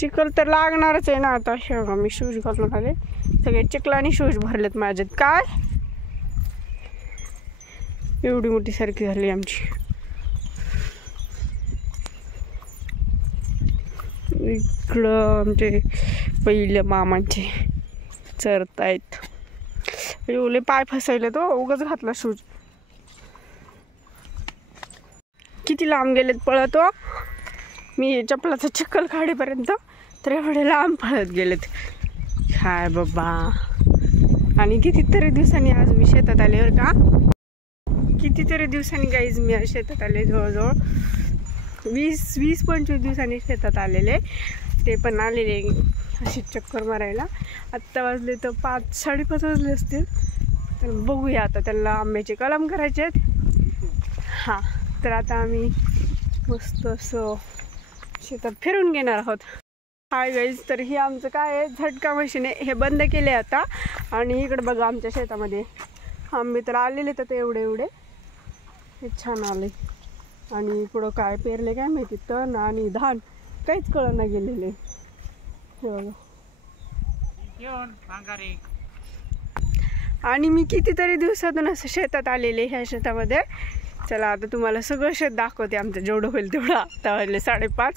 चिखल तर लागणारच आहे ना आता. शेवगा मी शूज घालून आले, सगळे चिखलाने शूज भरलेत माझ्यात. काय एवढी मोठी सारखी झाली आमची. इकडं आमचे पहिले मामांचे चरतायत. एवढे पाय फसायले तो उगाच घातला शूज. किती लांब गेलेत पळतो मी चपलाचा चिखल काढेपर्यंत, तर एवढे लांब पळत गेलेत. काय बाबा. आणि कितीतरी दिवसांनी आज मी शेतात आले बरं का. कितीतरी दिवसांनी गाईज मी आज शेतात आले. जवळजवळ 20-25 दिवसांनी शेतात आलेले. ते पण आलेले अशी चक्कर मारायला. आत्ता वाजले तर 5-5:30 वाजले असतील. तर बघूया आता त्यांना आंब्याचे कलम करायचे आहेत. हां, तर आता आम्ही मस्त असं शेतात फिरून घेणार आहोत. हाय गाईज, तर ही आमचं काय आहे झटका मशीन आहे. हे बंद केले आता. आणि इकडे बघा आमच्या शेतामध्ये आंबे तर आलेले तर एवढे एवढे हे छान आले. आणि इकडं काय पेरले काय माहिती, तण आणि धान काहीच कळना गेलेले. हे बघा. आणि मी कितीतरी दिवसातून असं शेतात आलेले ह्या शेतामध्ये. चला आता तुम्हाला सगळं शेत दाखवते आमचं जेवढं होईल तेवढं. आता वाजले 5:30.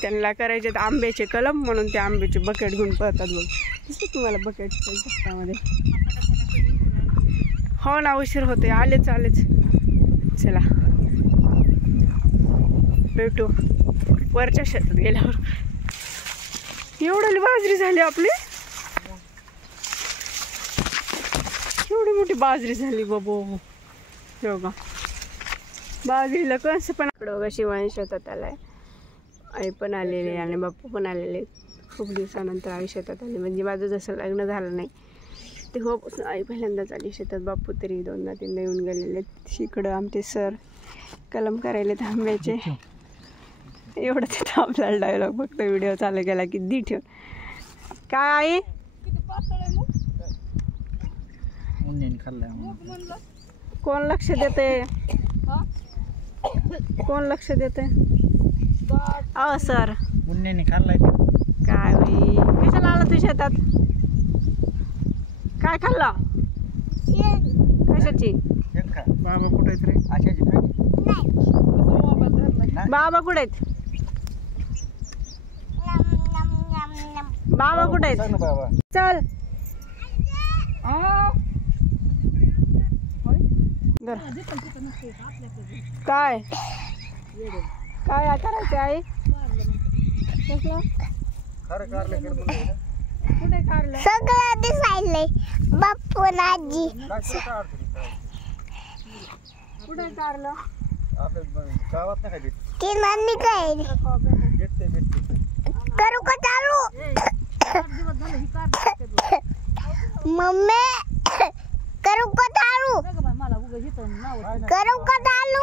त्यांना करायचे आंब्याचे कलम, म्हणून ते आंब्याचे बकेट घेऊन पळतात. बघ दिसतं तुम्हाला बकेट शेतामध्ये. हो ना, उशीर होते. आलेच. चला भेटू वरच्या शेतात गेल्यावर. एवढी बाजरी झाली आपली, एवढी मोठी बाजरी झाली बाबो. बघा बाजरीला कसं पण. बघा शिवानी शेतात आलाय, आई पण आलेले आणि बाप्पू पण आलेले. खूप दिवसानंतर आई शेतात आली. म्हणजे माझं जसं लग्न झालं नाही तेव्हापासून आई पहिल्यांदाच आली शेतात. बाप्पू तरी 2-3दा येऊन गेलेले. इकडं आमचे सर कलम करायले आंब्याचे. एवढं तिथं आपल्याला डायलॉग फक्त व्हिडिओ चालू केला की दी ठेव. काय आई कोण लक्ष देते, कोण लक्ष देते. अ सर खाल्लाय काय बाई. कशाला आला तू शेतात, काय खाल्ला, कशाची. बाबा कुठे आहेत रे, बाबा कुठे आहेत, बाबा कुठे आहेत. चल काय काय करायचं आहे. कुठे कारलं सगळं दिसायलंय बाप्पू आजी. कुठे कारलं गावात नाही की नानी काय करू का चालू. मम्मी करू का चालू, करू का चालू.